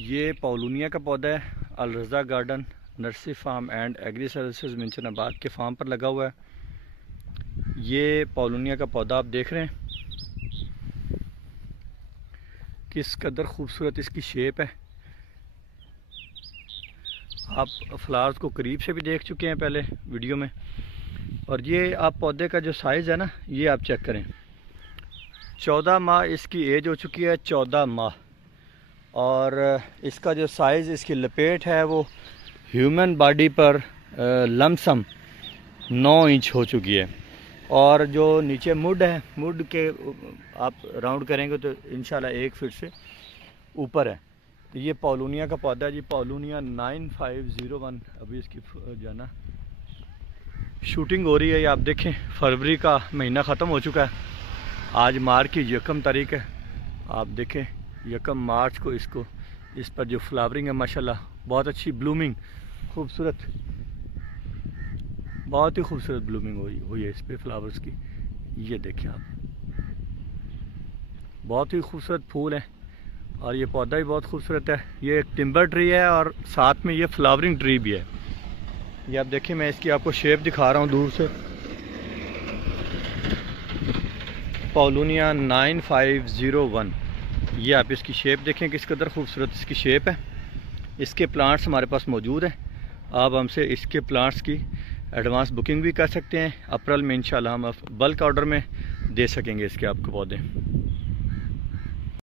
ये पॉलूनिया का पौधा है। Al Raza garden nursery farm and agri services Minchnabad के फार्म पर लगा हुआ है। ये पॉलूनिया का पौधा आप देख रहे हैं, किस कदर खूबसूरत इसकी शेप है। आप फ्लावर्स को करीब से भी देख चुके हैं पहले वीडियो में। और ये आप पौधे का जो साइज़ है ना, ये आप चेक करें। 14 माह इसकी एज हो चुकी है, 14 माह। और इसका जो साइज़, इसकी लपेट है वो ह्यूमन बॉडी पर लमसम 9 इंच हो चुकी है। और जो नीचे मुड है, मुड के आप राउंड करेंगे तो इंशाल्लाह 1 फीट से ऊपर है। तो ये पॉलूनिया का पौधा है जी, पॉलूनिया 9501। अभी इसकी जो है ना शूटिंग हो रही है। ये आप देखें, फरवरी का महीना ख़त्म हो चुका है, आज मार्च की 1 तारीख है। आप देखें 1 मार्च को इस पर जो फ्लावरिंग है माशाल्लाह बहुत अच्छी ब्लूमिंग, खूबसूरत, बहुत ही खूबसूरत ब्लूमिंग हुई है इस पे फ्लावर्स की। ये देखें आप, बहुत ही खूबसूरत फूल है। और ये पौधा भी बहुत खूबसूरत है। ये एक टिम्बर ट्री है और साथ में ये फ्लावरिंग ट्री भी है। ये आप देखें, मैं इसकी आपको शेप दिखा रहा हूँ दूर से। पॉलूनिया 9501, ये आप इसकी शेप देखें, किस कदर खूबसूरत इसकी शेप है। इसके प्लांट्स हमारे पास मौजूद हैं। आप हमसे इसके प्लांट्स की एडवांस बुकिंग भी कर सकते हैं। अप्रैल में इंशाल्लाह हम बल्क ऑर्डर में दे सकेंगे इसके आपको पौधे।